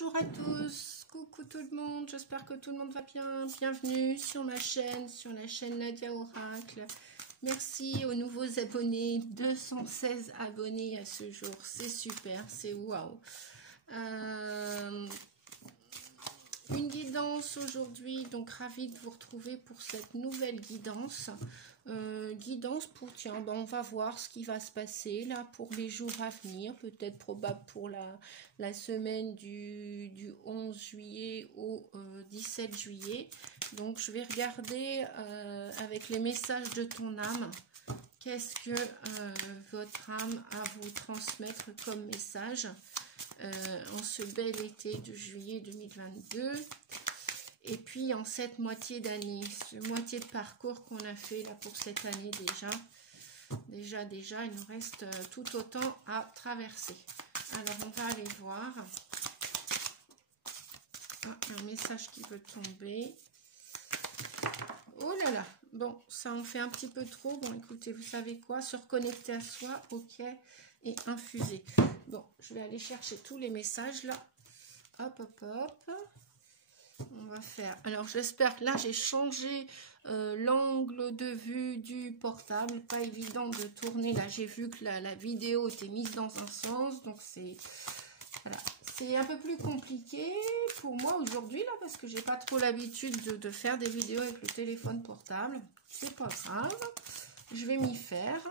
Bonjour à tous, coucou tout le monde, j'espère que tout le monde va bien. Bienvenue sur ma chaîne, sur la chaîne Nadia Oracle. Merci aux nouveaux abonnés, 216 abonnés à ce jour, c'est super, c'est waouh. Une guidance aujourd'hui, donc ravie de vous retrouver pour cette nouvelle guidance. Guidance pour, tiens, ben on va voir ce qui va se passer là pour les jours à venir, peut-être probable pour la semaine du 11 juillet au 17 juillet. Donc je vais regarder avec les messages de ton âme, qu'est-ce que votre âme a à vous transmettre comme message en ce bel été de juillet 2022. Et puis en cette moitié d'année, ce moitié de parcours qu'on a fait là pour cette année déjà, il nous reste tout autant à traverser. Alors on va aller voir. Ah, un message qui veut tomber. Oh là là, bon, ça en fait un petit peu trop. Bon, écoutez, vous savez quoi, se reconnecter à soi, ok, et infuser. Bon, je vais aller chercher tous les messages là. Hop, hop, hop. On va faire. Alors, j'espère que là, j'ai changé l'angle de vue du portable. Pas évident de tourner. Là, j'ai vu que la vidéo était mise dans un sens. Donc, c'est voilà. C'est un peu plus compliqué pour moi aujourd'hui, là, parce que j'ai pas trop l'habitude de faire des vidéos avec le téléphone portable. C'est pas grave. Je vais m'y faire.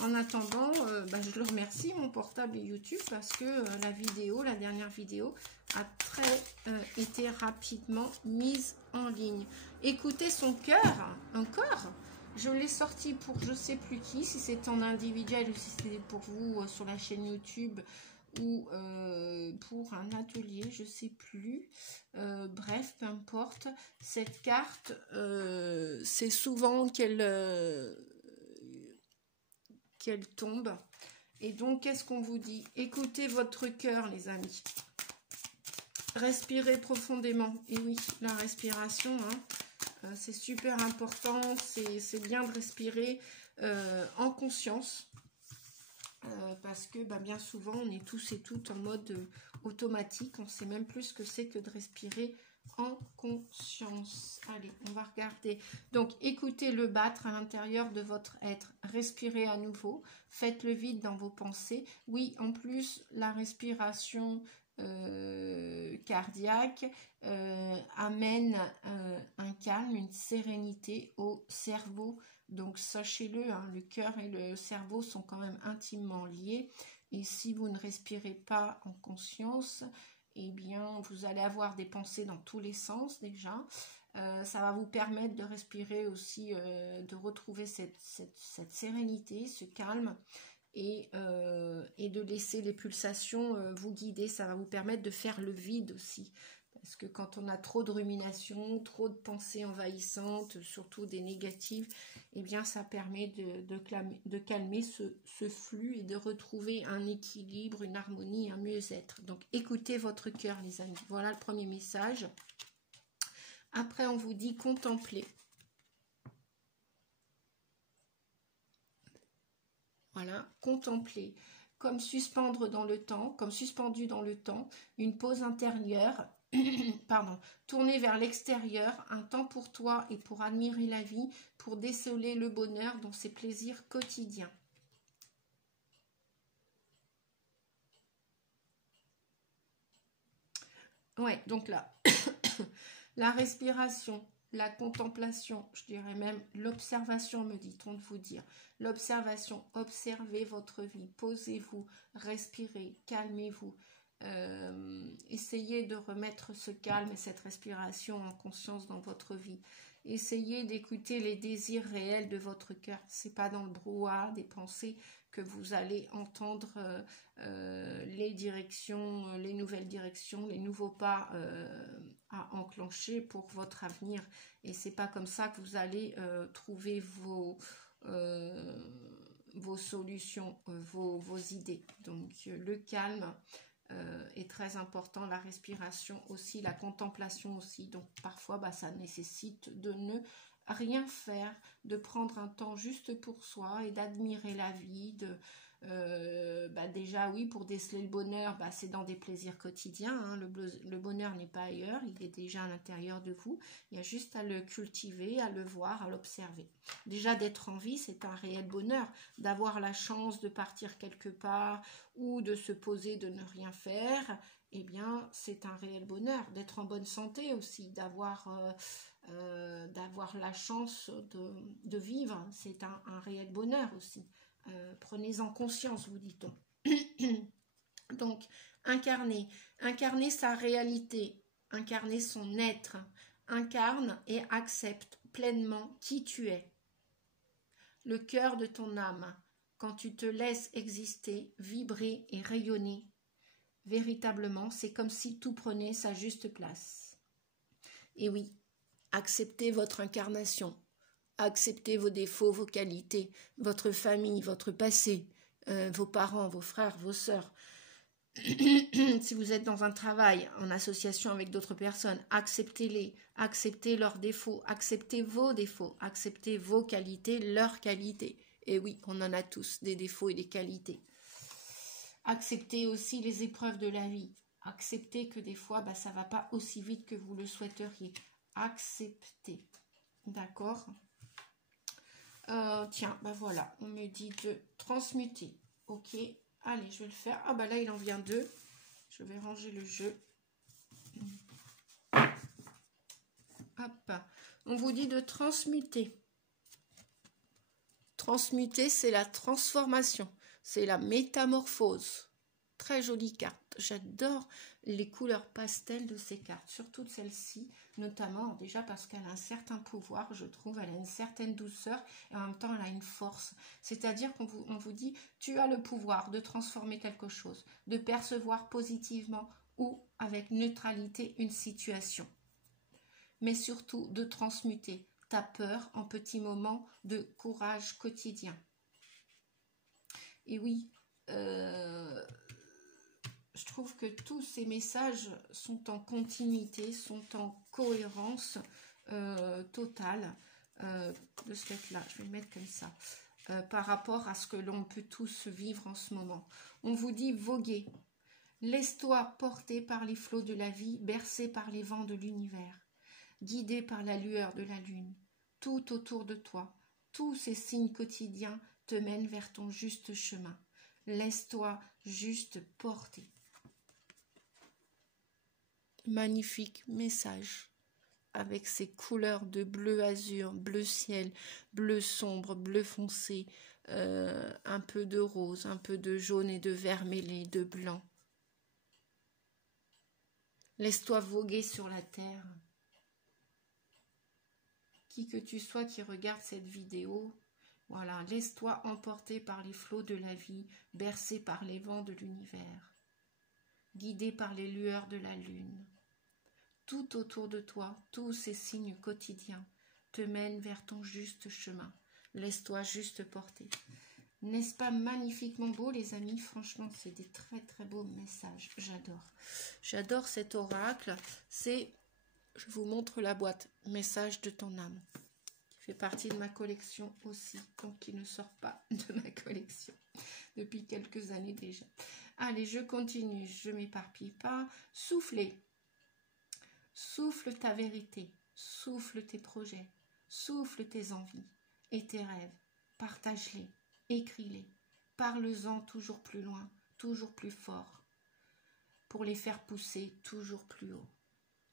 En attendant, je le remercie, mon portable et YouTube, parce que la dernière vidéo, a été rapidement mise en ligne. Écoutez son cœur, encore. Je l'ai sorti pour je sais plus qui, si c'est en individuel ou si c'était pour vous sur la chaîne YouTube ou pour un atelier, je sais plus. Bref, peu importe. Cette carte, c'est souvent qu'elle tombe. Et donc, qu'est-ce qu'on vous dit? Écoutez votre cœur, les amis. Respirez profondément. Et oui, la respiration, hein, c'est super important. C'est bien de respirer en conscience. Parce que bien souvent, on est tous et toutes en mode automatique. On sait même plus ce que c'est que de respirer en conscience. Allez, on va regarder. Donc, écoutez le battre à l'intérieur de votre être. Respirez à nouveau. Faites le vide dans vos pensées. Oui, en plus, la respiration cardiaque amène un calme, une sérénité au cerveau. Donc, sachez-le, hein, le cœur et le cerveau sont quand même intimement liés. Et si vous ne respirez pas en conscience, eh bien, vous allez avoir des pensées dans tous les sens déjà. Ça va vous permettre de respirer aussi, de retrouver cette sérénité, ce calme et de laisser les pulsations vous guider. Ça va vous permettre de faire le vide aussi. Parce que quand on a trop de ruminations, trop de pensées envahissantes, surtout des négatives, eh bien ça permet de calmer ce flux et de retrouver un équilibre, une harmonie, un mieux-être. Donc écoutez votre cœur, les amis. Voilà le premier message. Après, on vous dit contempler. Voilà, contempler. Comme suspendre dans le temps, comme suspendu dans le temps, une pause intérieure. Pardon, tourner vers l'extérieur, un temps pour toi et pour admirer la vie, pour déceler le bonheur dans ses plaisirs quotidiens. Ouais, donc là, la respiration, la contemplation, je dirais même l'observation, me dit-on de vous dire. L'observation, observez votre vie, posez-vous, respirez, calmez-vous. Essayez de remettre ce calme et cette respiration en conscience dans votre vie. Essayez d'écouter les désirs réels de votre cœur. C'est pas dans le brouhaha des pensées que vous allez entendre les directions, les nouvelles directions, les nouveaux pas à enclencher pour votre avenir. Et c'est pas comme ça que vous allez trouver vos solutions, vos idées. Donc le calme est très important, la respiration aussi, la contemplation aussi. Donc parfois ça nécessite de ne rien faire, de prendre un temps juste pour soi et d'admirer la vie, Déjà, oui, pour déceler le bonheur, c'est dans des plaisirs quotidiens. Hein. Le bonheur n'est pas ailleurs, il est déjà à l'intérieur de vous. Il y a juste à le cultiver, à le voir, à l'observer. Déjà, d'être en vie, c'est un réel bonheur. D'avoir la chance de partir quelque part ou de se poser, de ne rien faire, eh bien, c'est un réel bonheur. D'être en bonne santé aussi, d'avoir la chance de vivre, c'est un réel bonheur aussi. Prenez-en conscience, vous dit-on. Donc, incarner sa réalité, incarner son être, incarne et accepte pleinement qui tu es. Le cœur de ton âme, quand tu te laisses exister, vibrer et rayonner, véritablement, c'est comme si tout prenait sa juste place. Et oui, acceptez votre incarnation. Acceptez vos défauts, vos qualités, votre famille, votre passé, vos parents, vos frères, vos sœurs. Si vous êtes dans un travail en association avec d'autres personnes, acceptez-les, acceptez leurs défauts, acceptez vos qualités, leurs qualités. Et oui, on en a tous des défauts et des qualités. Acceptez aussi les épreuves de la vie. Acceptez que des fois, ça ne va pas aussi vite que vous le souhaiteriez. Acceptez. D'accord ? Tiens, voilà, on me dit de transmuter. Ok, allez, je vais le faire. Ah là, il en vient 2. Je vais ranger le jeu. Hop, on vous dit de transmuter. Transmuter, c'est la transformation, c'est la métamorphose. Très jolie carte. J'adore les couleurs pastel de ces cartes, surtout de celle-ci, notamment déjà parce qu'elle a un certain pouvoir, je trouve, elle a une certaine douceur et en même temps elle a une force. C'est-à-dire qu'on vous dit, tu as le pouvoir de transformer quelque chose, de percevoir positivement ou avec neutralité une situation, mais surtout de transmuter ta peur en petits moments de courage quotidien. Et oui, je trouve que tous ces messages sont en continuité, sont en cohérence totale de ce fait-là. Je vais le mettre comme ça. Par rapport à ce que l'on peut tous vivre en ce moment. On vous dit voguer. Laisse-toi porter par les flots de la vie, bercé par les vents de l'univers, guidé par la lueur de la lune. Tout autour de toi, tous ces signes quotidiens te mènent vers ton juste chemin. Laisse-toi juste porter. Magnifique message avec ces couleurs de bleu azur, bleu ciel, bleu sombre, bleu foncé, un peu de rose, un peu de jaune et de vert mêlé, de blanc. Laisse-toi voguer sur la terre. Qui que tu sois qui regarde cette vidéo, voilà, laisse-toi emporter par les flots de la vie, bercé par les vents de l'univers, guidé par les lueurs de la lune. Tout autour de toi, tous ces signes quotidiens te mènent vers ton juste chemin. Laisse-toi juste porter. N'est-ce pas magnifiquement beau, les amis? Franchement, c'est des très très beaux messages. J'adore. J'adore cet oracle. C'est, je vous montre la boîte, message de ton âme, qui fait partie de ma collection aussi, donc qui ne sort pas de ma collection depuis quelques années déjà. Allez, je continue, je ne m'éparpille pas. Soufflez. Souffle ta vérité, souffle tes projets, souffle tes envies et tes rêves. Partage-les, écris-les, parle-en toujours plus loin, toujours plus fort, pour les faire pousser toujours plus haut.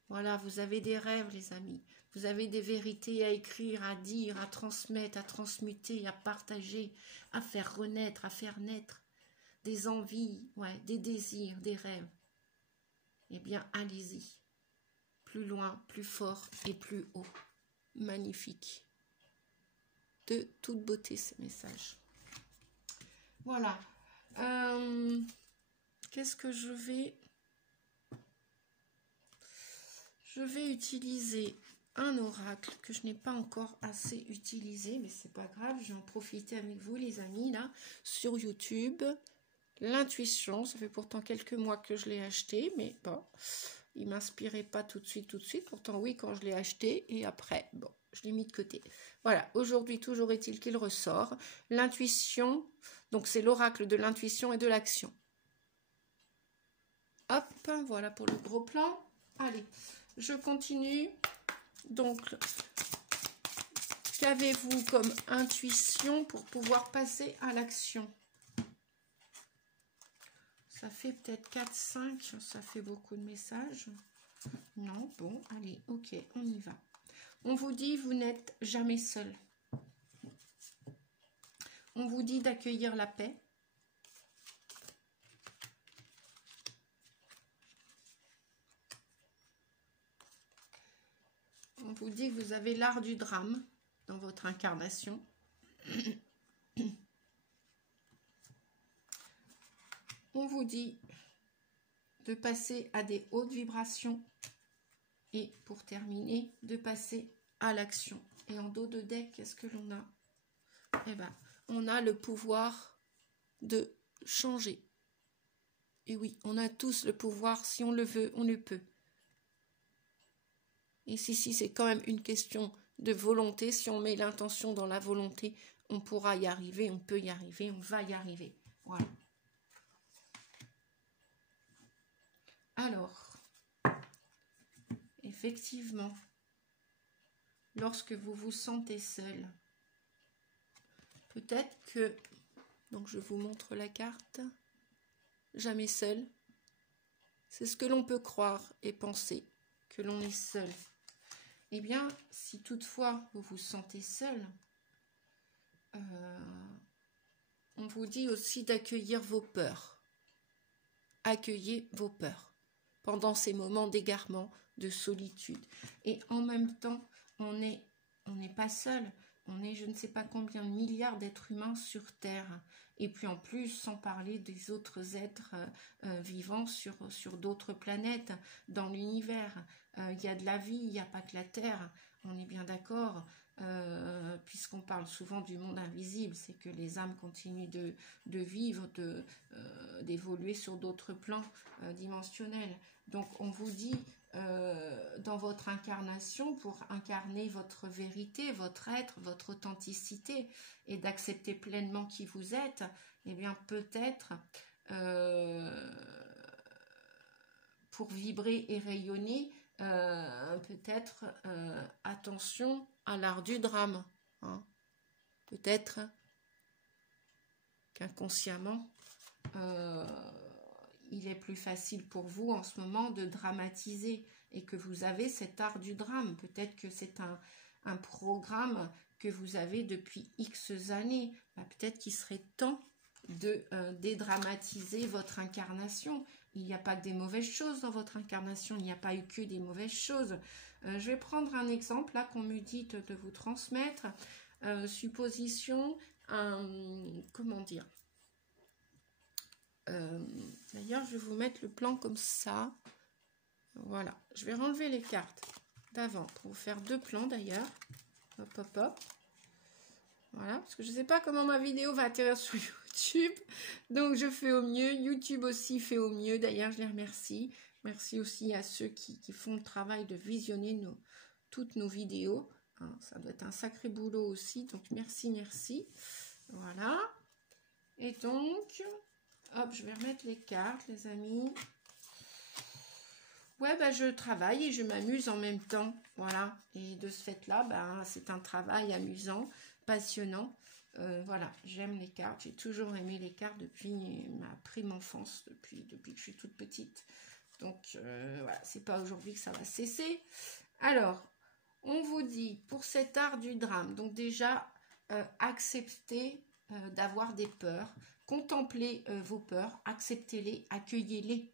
Voilà, vous avez des rêves, les amis. Vous avez des vérités à écrire, à dire, à transmettre, à transmuter, à partager, à faire renaître, à faire naître des envies, ouais, des désirs, des rêves. Eh bien, allez-y. Plus loin, plus fort et plus haut. Magnifique. De toute beauté, ces messages. Voilà. Qu'est-ce que je vais... Je vais utiliser un oracle que je n'ai pas encore assez utilisé, mais c'est pas grave, je vais en profiter avec vous, les amis, là, sur YouTube. L'intuition, ça fait pourtant quelques mois que je l'ai acheté, mais bon... Il ne m'inspirait pas tout de suite. Pourtant, oui, quand je l'ai acheté. Et après, bon, je l'ai mis de côté. Voilà, aujourd'hui, toujours est-il qu'il ressort. L'intuition Donc, c'est l'oracle de l'intuition et de l'action. Hop, voilà pour le gros plan. Allez, je continue. Donc, qu'avez-vous comme intuition pour pouvoir passer à l'action? Ça fait peut-être 4, 5, ça fait beaucoup de messages. Non, bon, allez, ok, on y va. On vous dit, vous n'êtes jamais seul. On vous dit d'accueillir la paix. On vous dit que vous avez l'art du drame dans votre incarnation. On vous dit de passer à des hautes vibrations. Et pour terminer, de passer à l'action. Et en dos de deck, qu'est-ce que l'on a? Eh bien, on a le pouvoir de changer. Et oui, on a tous le pouvoir, si on le veut, on le peut. Et si c'est quand même une question de volonté. Si on met l'intention dans la volonté, on pourra y arriver, on peut y arriver, on va y arriver. Voilà. Alors, effectivement, lorsque vous vous sentez seul, peut-être que, donc je vous montre la carte, jamais seul, c'est ce que l'on peut croire et penser, que l'on est seul. Eh bien, si toutefois vous vous sentez seul, on vous dit aussi d'accueillir vos peurs. Accueillez vos peurs pendant ces moments d'égarement, de solitude. Et en même temps, on n'est pas seul. On est je ne sais pas combien de milliards d'êtres humains sur Terre. Et puis en plus, sans parler des autres êtres vivants sur d'autres planètes dans l'univers. Il y a de la vie, il n'y a pas que la Terre. On est bien d'accord, puisqu'on parle souvent du monde invisible. C'est que les âmes continuent de vivre, d'évoluer sur d'autres plans dimensionnels. Donc on vous dit... dans votre incarnation, pour incarner votre vérité, votre être, votre authenticité et d'accepter pleinement qui vous êtes, eh bien peut-être pour vibrer et rayonner, peut-être attention à l'art du drame. Hein. Peut-être qu'inconsciemment, il est plus facile pour vous en ce moment de dramatiser et que vous avez cet art du drame. Peut-être que c'est un programme que vous avez depuis X années. Peut-être qu'il serait temps de dédramatiser votre incarnation. Il n'y a pas que des mauvaises choses dans votre incarnation. Il n'y a pas eu que des mauvaises choses. Je vais prendre un exemple là qu'on me dit de vous transmettre. Supposition, comment dire ? D'ailleurs, je vais vous mettre le plan comme ça. Voilà. Je vais renlever les cartes d'avant pour vous faire deux plans d'ailleurs. Hop, hop, hop. Voilà. Parce que je ne sais pas comment ma vidéo va atterrir sur YouTube. Donc, je fais au mieux. YouTube aussi fait au mieux. D'ailleurs, je les remercie. Merci aussi à ceux qui font le travail de visionner toutes nos vidéos. Hein, ça doit être un sacré boulot aussi. Donc, merci, merci. Voilà. Et donc... Hop, je vais remettre les cartes, les amis. Ouais, je travaille et je m'amuse en même temps. Voilà. Et de ce fait-là, c'est un travail amusant, passionnant. Voilà, j'aime les cartes. J'ai toujours aimé les cartes depuis ma prime enfance, depuis que je suis toute petite. Donc, voilà, c'est pas aujourd'hui que ça va cesser. Alors, on vous dit, pour cet art du drame, donc déjà, acceptez d'avoir des peurs. Contemplez vos peurs, acceptez-les, accueillez-les.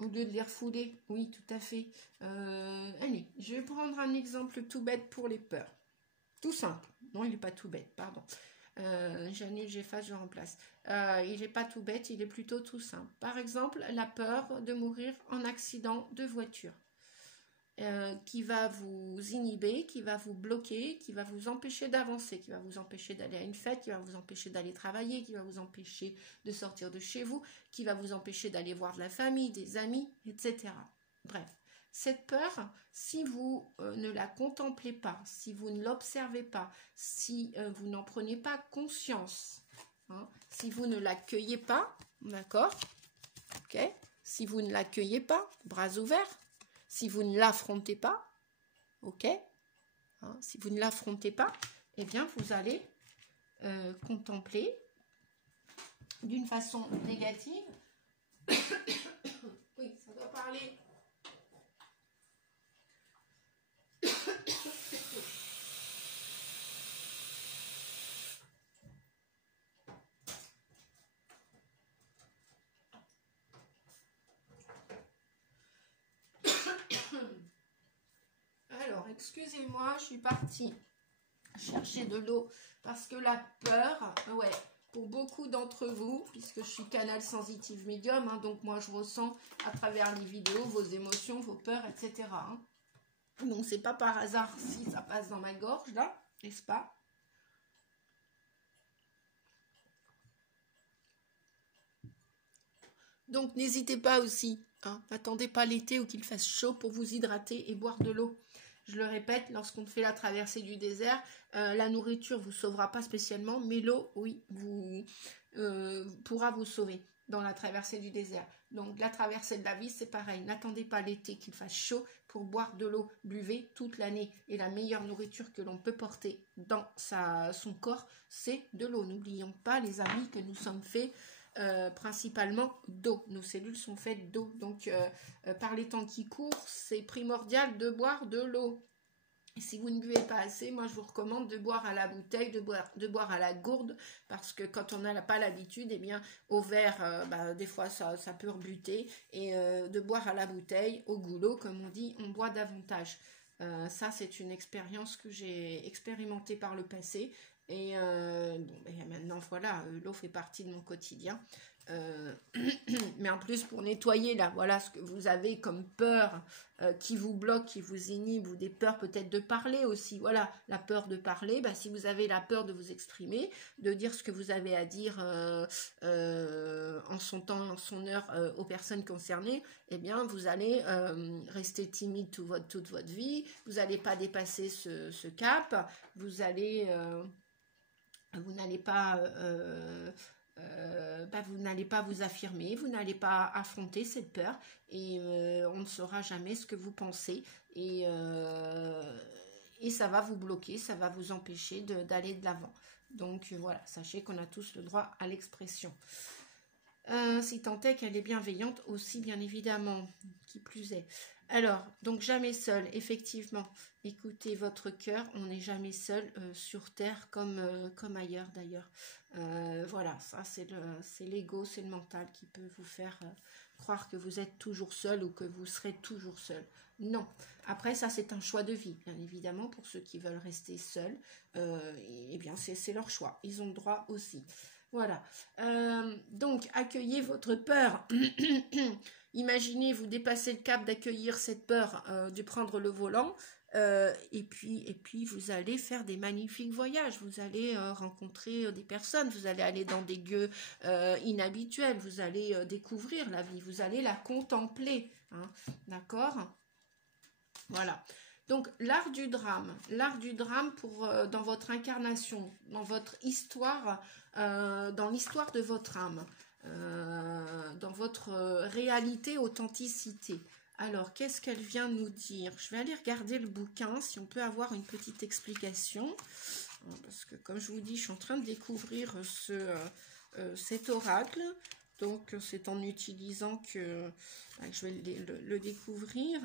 Au lieu de les refouler, oui, tout à fait. Allez, je vais prendre un exemple tout bête pour les peurs. Tout simple. Non, il n'est pas tout bête, pardon. J'annule, j'efface, je remplace. Il n'est pas tout bête, il est plutôt tout simple. Par exemple, la peur de mourir en accident de voiture. Qui va vous inhiber, qui va vous bloquer, qui va vous empêcher d'avancer, qui va vous empêcher d'aller à une fête, qui va vous empêcher d'aller travailler, qui va vous empêcher de sortir de chez vous, qui va vous empêcher d'aller voir de la famille, des amis, etc. Bref, Cette peur, si vous ne la contemplez pas, si vous ne l'observez pas, si vous n'en prenez pas conscience, hein, si vous ne l'accueillez pas, d'accord, ok, si vous ne l'accueillez pas, bras ouverts, si vous ne l'affrontez pas, ok, hein, si vous ne l'affrontez pas, eh bien, vous allez contempler d'une façon négative. Oui, ça doit parler. Alors, excusez-moi, je suis partie chercher de l'eau parce que la peur, ouais, pour beaucoup d'entre vous, puisque je suis canal sensitive médium, hein, donc moi je ressens à travers les vidéos vos émotions, vos peurs, etc. Hein. Donc c'est pas par hasard si ça passe dans ma gorge là, n'est-ce pas? Donc n'hésitez pas aussi, hein, n'attendez pas l'été ou qu'il fasse chaud pour vous hydrater et boire de l'eau. Je le répète, lorsqu'on fait la traversée du désert, la nourriture vous sauvera pas spécialement, mais l'eau, oui, pourra vous sauver dans la traversée du désert. Donc la traversée de la vie, c'est pareil. N'attendez pas l'été qu'il fasse chaud pour boire de l'eau. Buvez toute l'année. Et la meilleure nourriture que l'on peut porter dans son corps, c'est de l'eau. N'oublions pas, les amis, que nous sommes faits principalement d'eau. Nos cellules sont faites d'eau. Donc, par les temps qui courent, c'est primordial de boire de l'eau. Et si vous ne buvez pas assez, moi, je vous recommande de boire à la bouteille, de boire à la gourde, parce que quand on n'a pas l'habitude, eh bien, au verre, des fois, ça peut rebuter. Et de boire à la bouteille, au goulot, comme on dit, on boit davantage. Ça, c'est une expérience que j'ai expérimentée par le passé. Et maintenant, voilà, l'eau fait partie de mon quotidien. Mais en plus, pour nettoyer, là, voilà ce que vous avez comme peur qui vous bloque, qui vous inhibe, ou des peurs peut-être de parler aussi. Voilà, la peur de parler, si vous avez la peur de vous exprimer, de dire ce que vous avez à dire en son temps, en son heure aux personnes concernées, eh bien, vous allez rester timide toute votre vie, vous n'allez pas dépasser ce cap, vous allez... vous n'allez pas vous n'allez pas vous affirmer, vous n'allez pas affronter cette peur et on ne saura jamais ce que vous pensez et ça va vous bloquer, ça va vous empêcher d'aller de l'avant. Donc voilà, sachez qu'on a tous le droit à l'expression. Si tant est qu'elle est bienveillante aussi, bien évidemment, qui plus est. Alors, donc jamais seul, effectivement. Écoutez votre cœur, on n'est jamais seul sur Terre comme ailleurs d'ailleurs. Voilà, ça c'est l'ego, c'est le mental qui peut vous faire croire que vous êtes toujours seul ou que vous serez toujours seul. Non. Après, ça c'est un choix de vie, bien évidemment, pour ceux qui veulent rester seuls. Eh bien, c'est leur choix. Ils ont le droit aussi. Voilà. Donc, accueillez votre peur. Imaginez, vous dépassez le cap d'accueillir cette peur, de prendre le volant. Et puis, vous allez faire des magnifiques voyages. Vous allez rencontrer des personnes. Vous allez aller dans des lieux inhabituels. Vous allez découvrir la vie. Vous allez la contempler. Hein, d'accord ? Voilà. Donc, l'art du drame dans votre incarnation, dans votre histoire, dans l'histoire de votre âme, dans votre réalité, authenticité. Alors, qu'est-ce qu'elle vient nous dire? Je vais aller regarder le bouquin, si on peut avoir une petite explication. Parce que, comme je vous dis, je suis en train de découvrir cet oracle. Donc, c'est en utilisant que je vais le découvrir.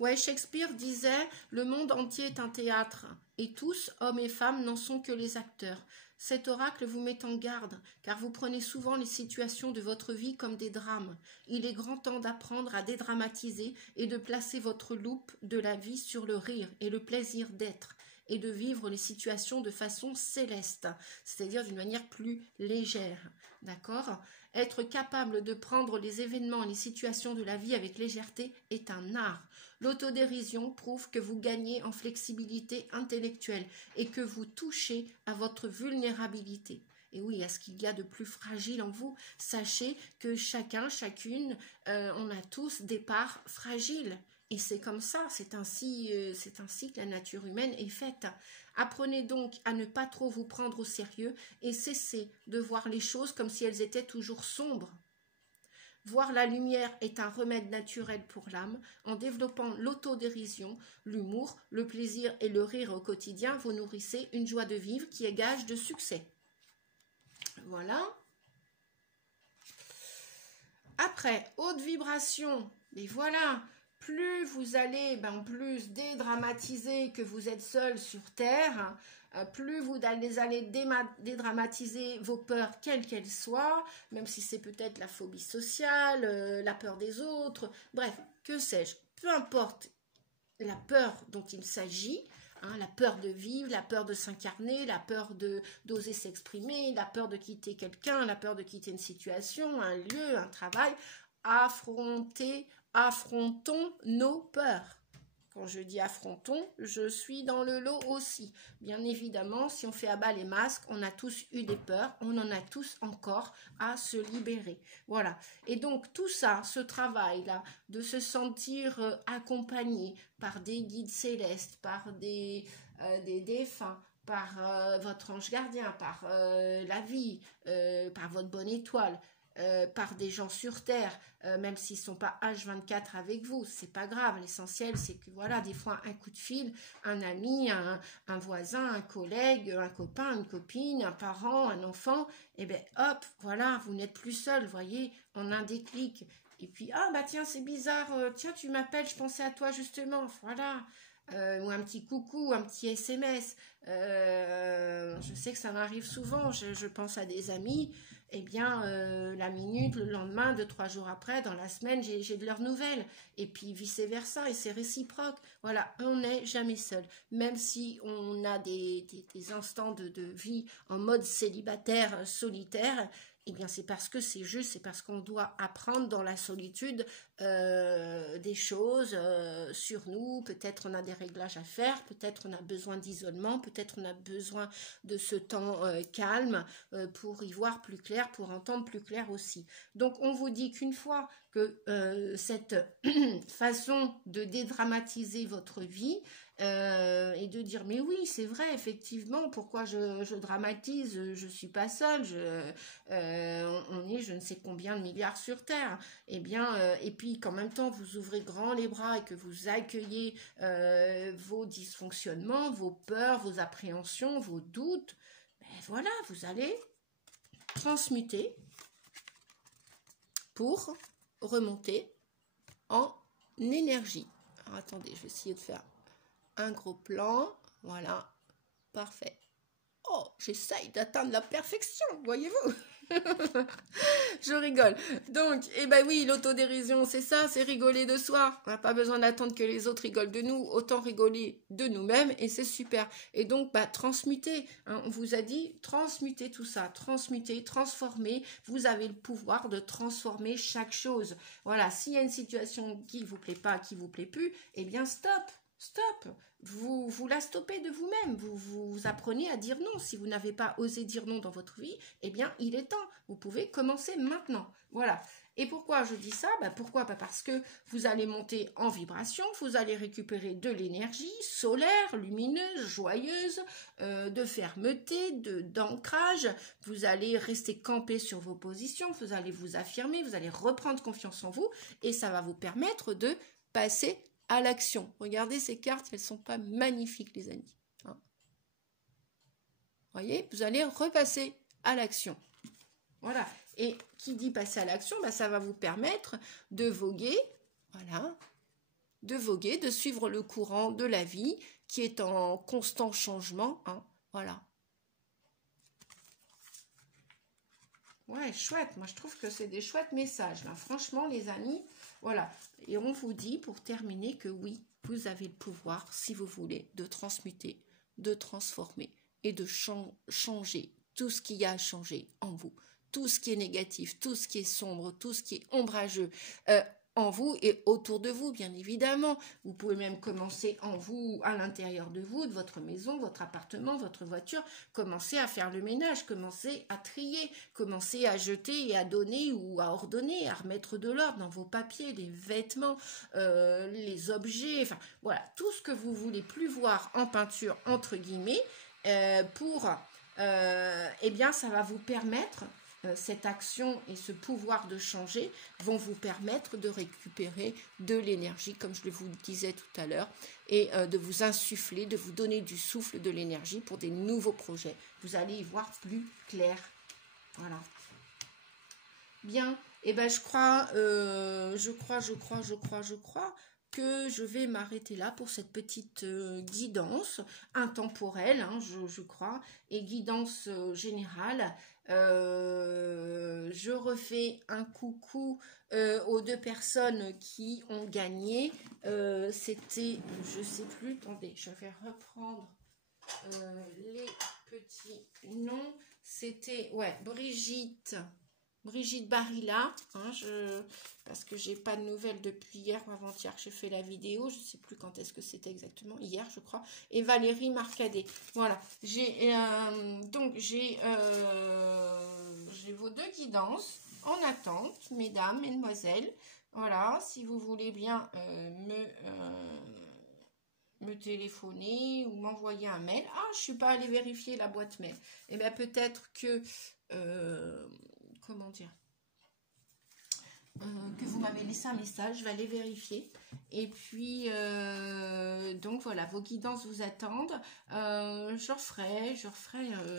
Ouais, Shakespeare disait « Le monde entier est un théâtre, et tous, hommes et femmes, n'en sont que les acteurs. Cet oracle vous met en garde, car vous prenez souvent les situations de votre vie comme des drames. Il est grand temps d'apprendre à dédramatiser et de placer votre loupe de la vie sur le rire et le plaisir d'être, et de vivre les situations de façon céleste, c'est-à-dire d'une manière plus légère. D'accord ? Être capable de prendre les événements et les situations de la vie avec légèreté est un art. L'autodérision prouve que vous gagnez en flexibilité intellectuelle et que vous touchez à votre vulnérabilité. Et oui, à ce qu'il y a de plus fragile en vous. Sachez que chacun, chacune, on a tous des parts fragiles. Et c'est comme ça, c'est ainsi que la nature humaine est faite. Apprenez donc à ne pas trop vous prendre au sérieux et cessez de voir les choses comme si elles étaient toujours sombres. Voir la lumière est un remède naturel pour l'âme. En développant l'autodérision, l'humour, le plaisir et le rire au quotidien, vous nourrissez une joie de vivre qui est gage de succès. Voilà. Après, haute vibration. Et voilà, plus vous allez, plus dédramatiser que vous êtes seul sur Terre, plus vous allez dédramatiser vos peurs, quelles qu'elles soient, même si c'est peut-être la phobie sociale, la peur des autres, bref, que sais-je, peu importe la peur dont il s'agit, la peur de vivre, la peur de s'incarner, la peur d'oser s'exprimer, la peur de quitter quelqu'un, la peur de quitter une situation, un lieu, un travail, affrontons nos peurs. Quand je dis affrontons, je suis dans le lot aussi. Bien évidemment, si on fait abat les masques, on a tous eu des peurs, on en a tous encore à se libérer. Voilà. Et donc tout ça, ce travail-là, de se sentir accompagné par des guides célestes, par des défunts, par votre ange gardien, par la vie, par votre bonne étoile, par des gens sur Terre, même s'ils ne sont pas H24 avec vous, c'est pas grave, l'essentiel c'est que voilà, des fois un coup de fil, un ami, un voisin, un collègue, un copain, une copine, un parent, un enfant, et bien hop, voilà, vous n'êtes plus seul, voyez, en un déclic, et puis tiens c'est bizarre, tiens tu m'appelles, je pensais à toi justement, voilà, ou un petit coucou, un petit SMS, je sais que ça m'arrive souvent, je pense à des amis, eh bien, la minute, le lendemain, 2-3 jours après, dans la semaine, j'ai de leurs nouvelles. Et puis vice-versa, et c'est réciproque. Voilà, on n'est jamais seul. Même si on a des instants de vie en mode célibataire, solitaire, eh bien, c'est parce que c'est juste, c'est parce qu'on doit apprendre dans la solitude des choses sur nous. Peut-être on a des réglages à faire, peut-être on a besoin d'isolement, peut-être on a besoin de ce temps calme pour y voir plus clair, pour entendre plus clair aussi. Donc, on vous dit qu'une fois que cette façon de dédramatiser votre vie et de dire mais oui c'est vrai effectivement pourquoi je dramatise, je suis pas seule, on est je ne sais combien de milliards sur Terre, et bien et puis qu'en même temps vous ouvrez grand les bras et que vous accueillez vos dysfonctionnements, vos peurs, vos appréhensions, vos doutes, voilà, vous allez transmuter pour remonter en énergie. Alors, attendez, je vais essayer de faire un gros plan. Voilà, parfait. Oh, j'essaye d'atteindre la perfection, voyez-vous. Je rigole. Donc, oui, l'autodérision, c'est ça, c'est rigoler de soi. On n'a pas besoin d'attendre que les autres rigolent de nous, autant rigoler de nous-mêmes, et c'est super. Et donc, transmuter. On vous a dit, transmuter tout ça, transmuter, transformer. Vous avez le pouvoir de transformer chaque chose. Voilà, s'il y a une situation qui vous plaît pas, qui vous plaît plus, eh bien, stop. Vous la stoppez de vous-même, vous apprenez à dire non. Si vous n'avez pas osé dire non dans votre vie, eh bien, il est temps. Vous pouvez commencer maintenant. Voilà. Et pourquoi je dis ça? Pourquoi? Parce que vous allez monter en vibration, vous allez récupérer de l'énergie solaire, lumineuse, joyeuse, de fermeté, d'ancrage. Vous allez rester campé sur vos positions, vous allez vous affirmer, vous allez reprendre confiance en vous et ça va vous permettre de passer à l'action. Regardez ces cartes, elles ne sont pas magnifiques, les amis. Voyez, vous allez repasser à l'action. Voilà. Et qui dit passer à l'action, ça va vous permettre de voguer, voilà, de suivre le courant de la vie qui est en constant changement. Voilà. Ouais, chouette. Moi, je trouve que c'est des chouettes messages, là. Franchement, les amis, voilà. Et on vous dit, pour terminer, que oui, vous avez le pouvoir, si vous voulez, de transmuter, de transformer et de changer tout ce qu'il y a à changer en vous. Tout ce qui est négatif, tout ce qui est sombre, tout ce qui est ombrageux. en vous et autour de vous, bien évidemment. Vous pouvez même commencer en vous, à l'intérieur de vous, de votre maison, votre appartement, votre voiture. Commencez à faire le ménage, commencez à trier, commencez à jeter et à donner ou à ordonner, à remettre de l'ordre dans vos papiers, les vêtements, les objets, enfin voilà, tout ce que vous voulez plus voir en peinture, entre guillemets, eh bien, ça va vous permettre, cette action et ce pouvoir de changer vont vous permettre de récupérer de l'énergie, comme je vous le disais tout à l'heure, et de vous insuffler, de vous donner du souffle, de l'énergie pour des nouveaux projets. Vous allez y voir plus clair. Voilà. Bien, et ben je crois que je vais m'arrêter là pour cette petite guidance intemporelle, hein, je crois, et guidance générale. Je refais un coucou aux 2 personnes qui ont gagné. C'était, je sais plus, attendez, je vais reprendre les petits noms. C'était, ouais, Brigitte Barilla, hein, parce que j'ai pas de nouvelles depuis hier ou avant-hier que j'ai fait la vidéo, je sais plus quand est-ce que c'était exactement, hier je crois, et Valérie Marcadet. Voilà, j'ai vos 2 guidances en attente, mesdames, mesdemoiselles. Voilà, si vous voulez bien me téléphoner ou m'envoyer un mail. Ah, je suis pas allée vérifier la boîte mail. Eh bien, peut-être que comment dire, que vous m'avez laissé un message, je vais aller vérifier. Et puis, donc voilà, vos guidances vous attendent. Je referai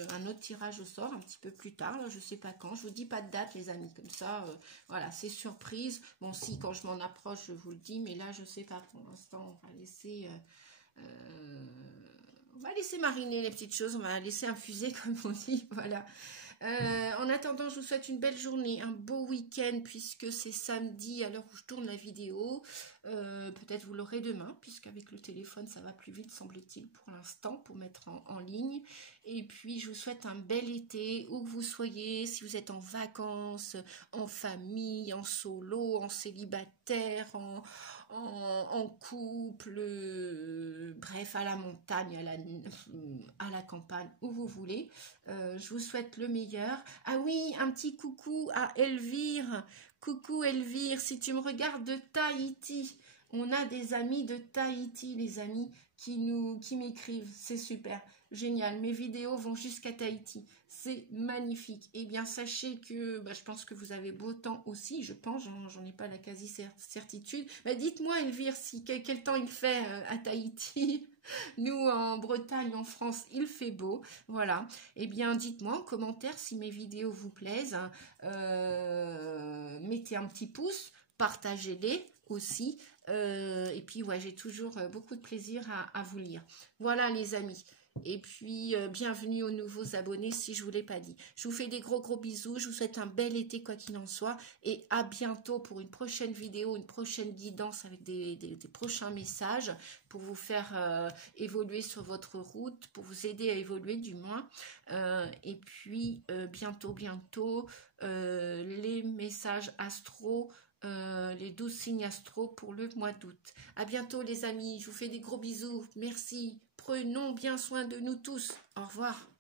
un autre tirage au sort un petit peu plus tard, là, je sais pas quand. Je vous dis pas de date, les amis, comme ça, voilà, c'est surprise. Bon, si, quand je m'en approche, je vous le dis, mais là, je sais pas pour l'instant. On va laisser mariner les petites choses, on va laisser infuser, comme on dit, voilà. En attendant, je vous souhaite une belle journée, un beau week-end, puisque c'est samedi à l'heure où je tourne la vidéo. Peut-être vous l'aurez demain, puisqu'avec le téléphone, ça va plus vite, semble-t-il, pour l'instant, pour mettre en ligne. Et puis, je vous souhaite un bel été, où que vous soyez, si vous êtes en vacances, en famille, en solo, en célibataire, en couple, bref, à la montagne, à la campagne, où vous voulez. Je vous souhaite le meilleur. Ah oui, un petit coucou à Elvire. Coucou Elvire, si tu me regardes de Tahiti, on a des amis de Tahiti, les amis qui m'écrivent, c'est super, génial, mes vidéos vont jusqu'à Tahiti, c'est magnifique. Eh bien, sachez que je pense que vous avez beau temps aussi, je pense, j'en ai pas la quasi-certitude. Dites-moi Elvire, quel temps il fait à Tahiti. Nous, en Bretagne, en France, il fait beau. Voilà. Eh bien, dites-moi en commentaire si mes vidéos vous plaisent. Mettez un petit pouce, partagez-les aussi. Et puis, ouais, j'ai toujours beaucoup de plaisir à vous lire. Voilà, les amis. Et puis, bienvenue aux nouveaux abonnés si je ne vous l'ai pas dit. Je vous fais des gros bisous. Je vous souhaite un bel été quoi qu'il en soit. Et à bientôt pour une prochaine vidéo, une prochaine guidance avec des prochains messages pour vous faire évoluer sur votre route, pour vous aider à évoluer du moins. Et puis, bientôt, les messages astro, les 12 signes astro pour le mois d'août. À bientôt les amis, je vous fais des gros bisous. Merci. Prenons bien soin de nous tous. Au revoir.